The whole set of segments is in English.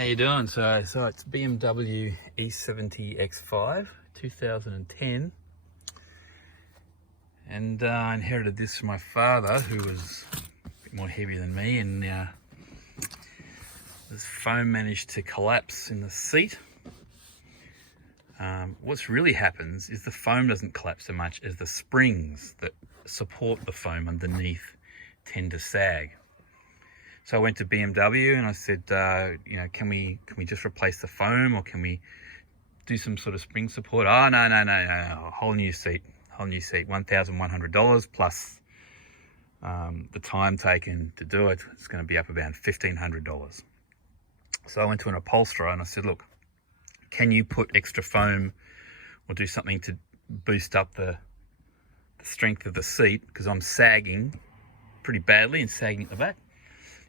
How you doing? So it's BMW E70 X5 2010, and I inherited this from my father, who was a bit more heavy than me, and this foam managed to collapse in the seat. What's really happens is the foam doesn't collapse so much as the springs that support the foam underneath tend to sag. So I went to BMW and I said, can we just replace the foam, or can we do some sort of spring support? Oh, no, a whole new seat, $1,100 plus the time taken to do it. It's going to be up about $1,500. So I went to an upholsterer and I said, look, can you put extra foam or do something to boost up the strength of the seat, because I'm sagging pretty badly and sagging at the back.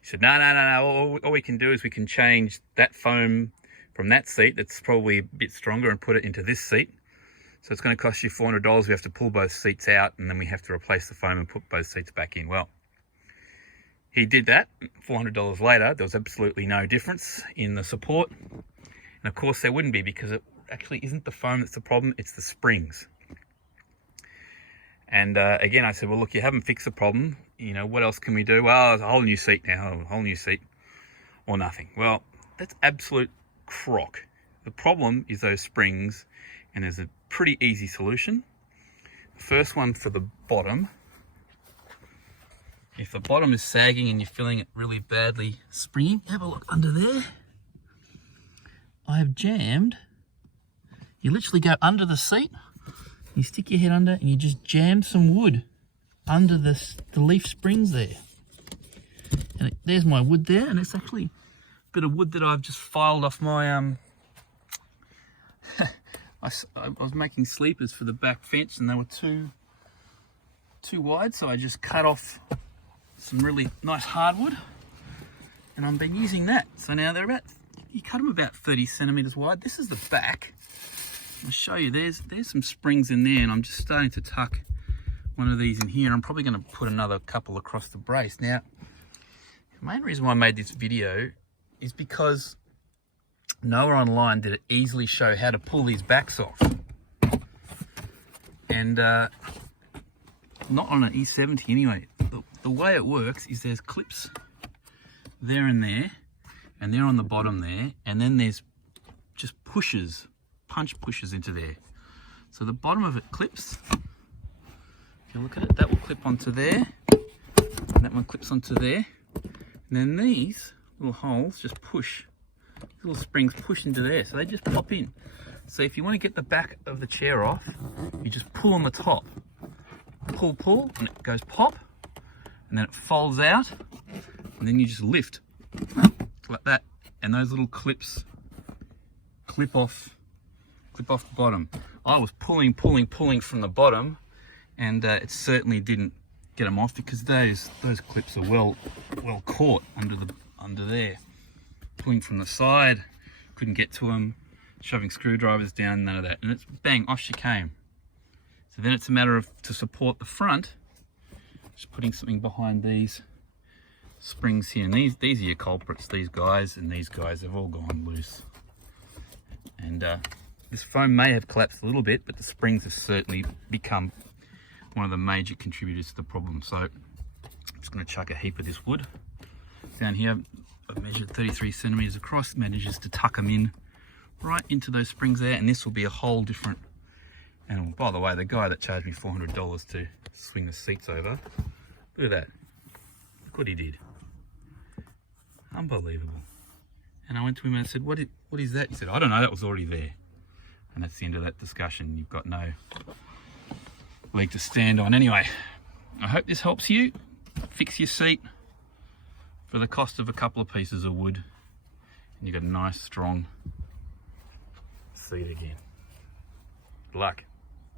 He said, no. All we can do is we can change that foam from that seat that's probably a bit stronger and put it into this seat. So it's going to cost you $400. We have to pull both seats out and then we have to replace the foam and put both seats back in. Well, he did that. $400 later, there was absolutely no difference in the support. And of course there wouldn't be, because it actually isn't the foam that's the problem, it's the springs. And again, I said, well, look, you haven't fixed the problem. You know, what else can we do? Well, it's a whole new seat now, a whole new seat, or nothing. Well, that's absolute crock. The problem is those springs, and there's a pretty easy solution. The first one for the bottom. If the bottom is sagging and you're feeling it really badly springing, have a look under there. I have jammed. You literally go under the seat, you stick your head under and you just jam some wood under the leaf springs there. And there's my wood there, and it's actually a bit of wood that I've just filed off my I was making sleepers for the back fence and they were too wide, so I just cut off some really nice hardwood and I've been using that. So now they're you cut them about 30 centimeters wide. This is the back. I'll show you, there's some springs in there, and I'm just starting to tuck one of these in here. I'm probably going to put another couple across the brace. Now, the main reason why I made this video is because nowhere online did it easily show how to pull these backs off. And not on an E70 anyway. The way it works is there's clips there and there, and they're on the bottom there, and then there's just pushes, punch pushes into there. So the bottom of it clips. If you look at it, that will clip onto there, and that one clips onto there. And then these little holes just push, these little springs push into there, so they just pop in. So if you want to get the back of the chair off, you just pull on the top. Pull, and it goes pop, and then it folds out, and then you just lift like that, and those little clips clip off the bottom. I was pulling from the bottom, and it certainly didn't get them off, because those clips are well caught under there. Pulling from the side, couldn't get to them. Shoving screwdrivers down, none of that, and it's bang, off she came. So then it's a matter of, to support the front, just putting something behind these springs here, and these are your culprits. These guys and these guys have all gone loose, and this foam may have collapsed a little bit, but the springs have certainly become one of the major contributors to the problem. So I'm just going to chuck a heap of this wood down here. I've measured 33 centimeters across, manages to tuck them in right into those springs there, and this will be a whole different animal. By the way, the guy that charged me $400 to swing the seats over, look at that, look what he did. Unbelievable. And I went to him and I said, what is that? He said, I don't know, that was already there. And that's the end of that discussion. You've got no leg to stand on. Anyway, I hope this helps you fix your seat for the cost of a couple of pieces of wood, and you've got a nice strong seat again. Good luck.